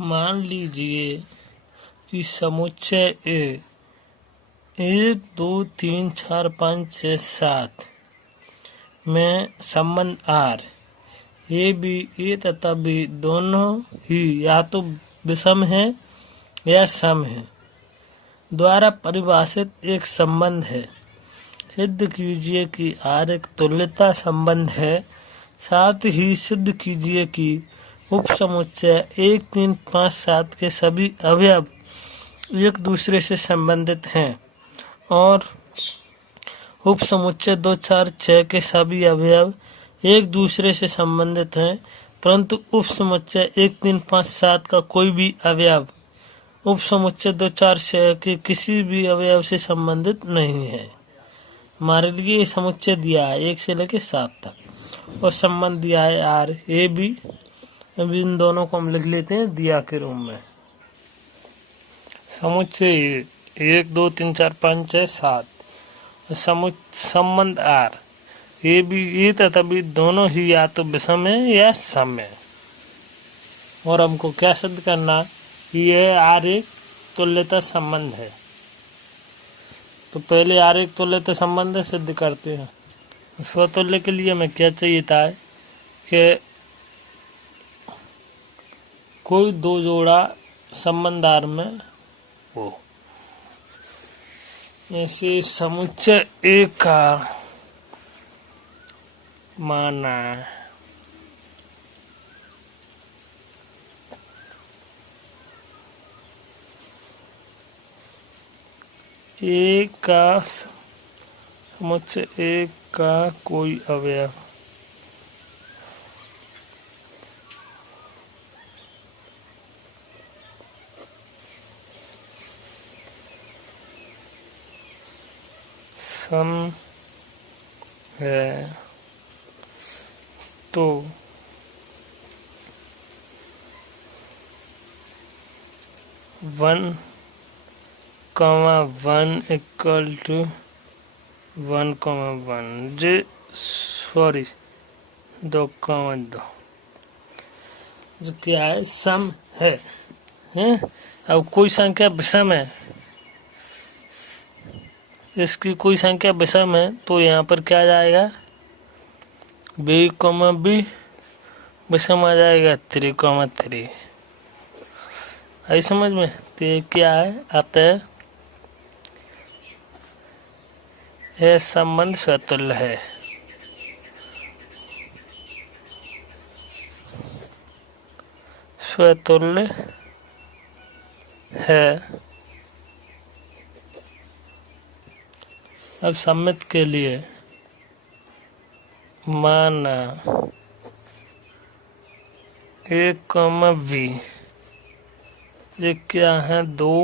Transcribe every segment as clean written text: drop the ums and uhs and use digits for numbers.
मान लीजिए कि समुच्चय ए 1 2 3 4 5 6 7 में संबंध आर ए तथा बी दोनों ही या तो विषम है या सम है द्वारा परिभाषित एक संबंध है। सिद्ध कीजिए कि आर एक तुल्यता संबंध है। साथ ही सिद्ध कीजिए कि उपसमुच्चय 1 3 5 7 के सभी अवयव एक दूसरे से संबंधित हैं और उपसमुच्चय 2 4 6 के सभी अवयव एक दूसरे से संबंधित हैं, परंतु उपसमुच्चय 1 3 5 7 का कोई भी अवयव उपसमुच्चय 2 4 6 के किसी भी अवयव से संबंधित नहीं है। हमारे लिए ये समुच्चय दिया है 1 से लेकर 7 तक और संबंध दिया है आर ए बी। अब इन दोनों को हम लिख लेते हैं दिया के रूप में। समुच्चय 1 2 3 4 5 6 7 संबंध आर ए तथा बी दोनों ही या तो विषम है या सम है। और हमको क्या सिद्ध करना कि यह आर एक तुल्यता संबंध है। तो पहले आर एक तुल्यता संबंध सिद्ध करते हैं। स्वतुल्य के लिए हमें क्या चाहिए था कि कोई दो जोड़ा संबंध आर में हो। ऐसे समुच्चय ए का माना ए का समुच्चय ए का कोई अवयव सम है तो one comma one equal to 1 comma 1 sorry 2 comma 2 जो क्या है सम है। अब कोई संख्या विषम है, इसकी कोई संख्या विषम है तो यहाँ पर क्या आ जाएगा बी कॉमा बी विषम आ जाएगा 3 कॉमा 3। आई समझ में? तो ये क्या है अतः यह संबंध स्वतुल्य है। स्वतुल्य है। अब सम्मित के लिए माना ए कॉमा बी ये क्या है दो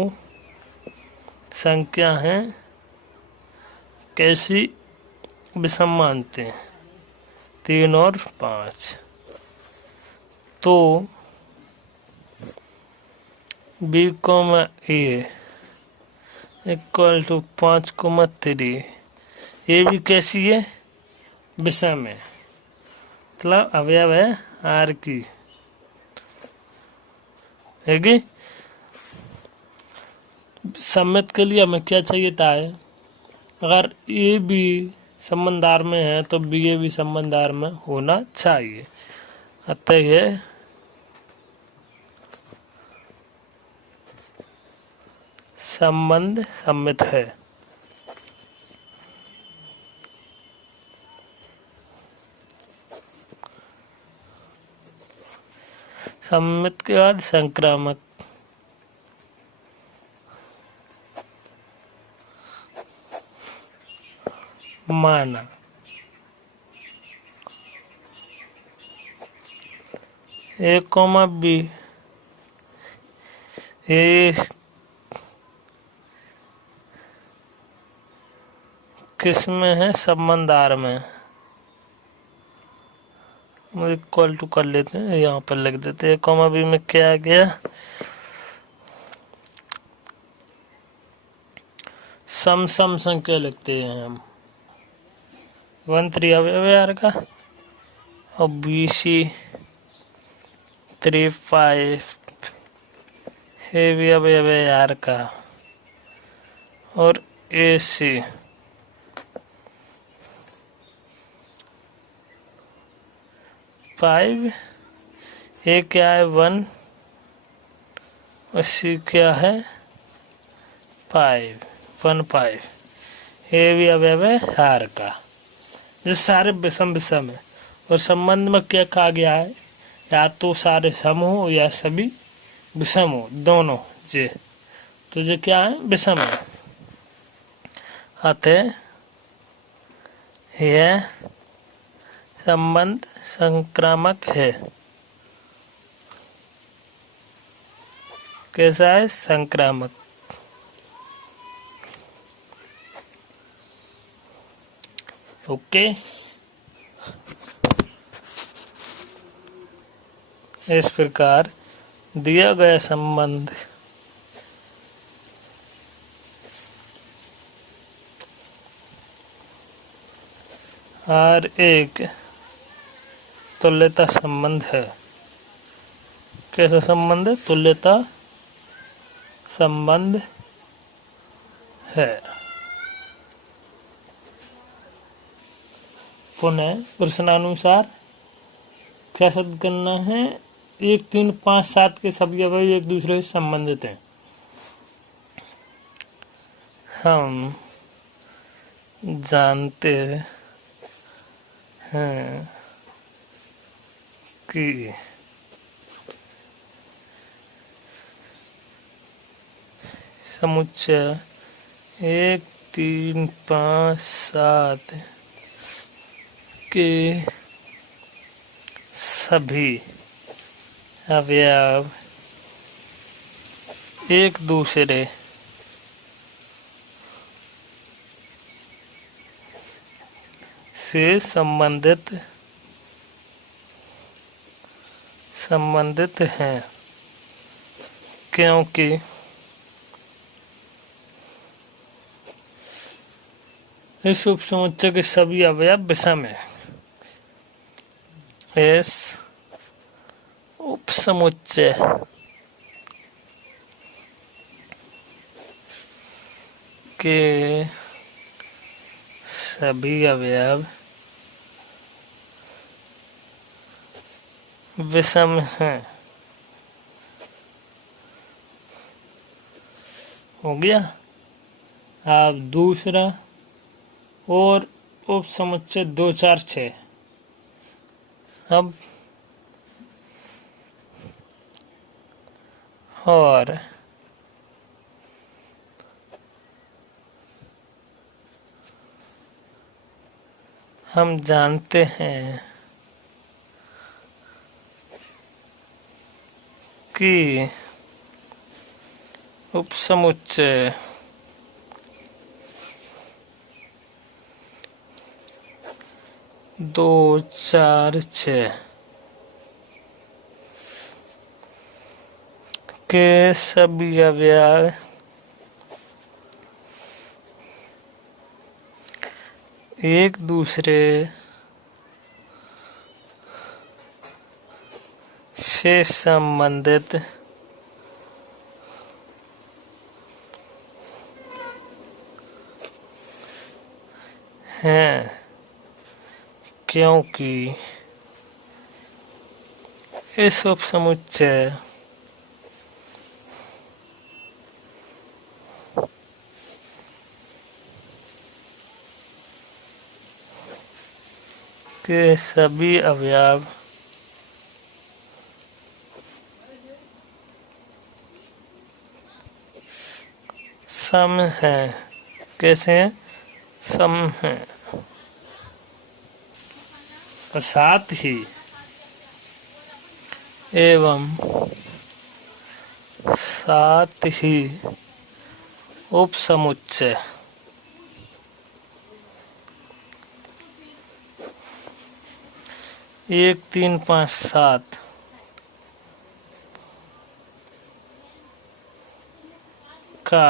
संख्या हैं कैसी विषम मानते हैं 3 और 5। तो b comma a equal to 5 comma 3 ये भी कैसी है विषम है मतलब अवयव है आर की है कि सम्मित के लिए हमें क्या चाहिए था है अगर ए भी संबंधार में है तो बी ए भी संबंधार में होना चाहिए। अतः यह संबंध सम्मित है। सम्मित के बाद संक्रामक माना ए कॉमा बी ए किस में है संबंधार में इक्वल टू कर लेते हैं यहाँ पर लिख देते हैं कॉमा बी में क्या आ गया सम संख्या लिखते हैं हम 1 3 अवयव आर का और BC 3 5 ए भी अवयव है आर का, और ए सी 5, ए क्या है 1 और सी क्या है 5, 1 5। ए भी अवयव है आर का। ये सारे विषम विषम है, और संबंध में क्या कहा गया है, या तो सारे सम हो या सभी विषम हो, दोनों जे। तो ये क्या है, विषम है। अतः यह संबंध संक्रामक है। कैसा है, संक्रामक। ओके, इस प्रकार दिया गया संबंध R एक तुल्यता संबंध है। कैसा संबंध है, तुल्यता संबंध है। पुनः प्रश्नानुसार क्या सिद्ध करना है, 1 3 5 7 के सभी अवयव एक दूसरे से संबंधित हैं। हम जानते हैं कि समुच्चय 1 3 5 7 के सभी अवयव एक दूसरे से संबंधित हैं, क्योंकि इस उपसमुच्चय के सभी अवयव विषम हैं। इस उपसमुच्चय के सभी अवयव विषम हैं। हो गया। अब दूसरा और उपसमुच्चय 2 4 6। अब और हम जानते हैं कि उपसमुच्चय 2 4 6 के सभी अवयव एक दूसरे से संबंधित हैं, क्योंकि इस उपसमुच्चय के सभी अवयव सम हैं। कैसे हैं, सम हैं। और साथ ही उपसमुच्चय 1 3 5 7 का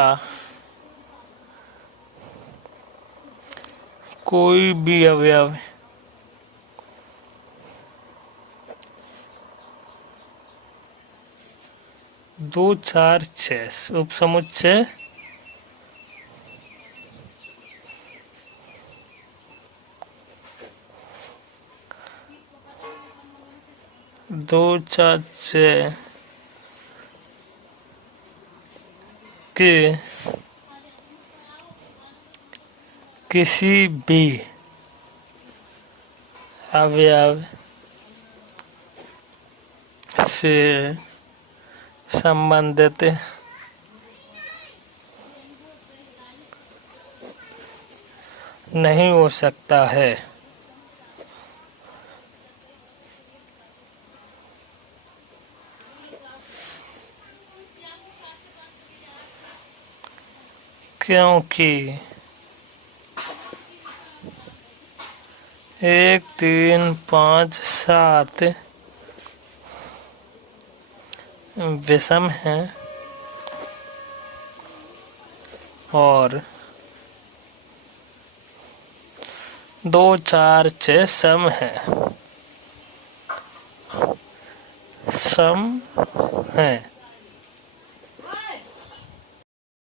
कोई भी अवयव 2 4 6 उपसमुच्चय 2 4 6 के किसी भी अवयव से संबंधित नहीं हो सकता है। क्योंकि 1 3 5 7 विषम है और 2 4 6 सम है। सम है।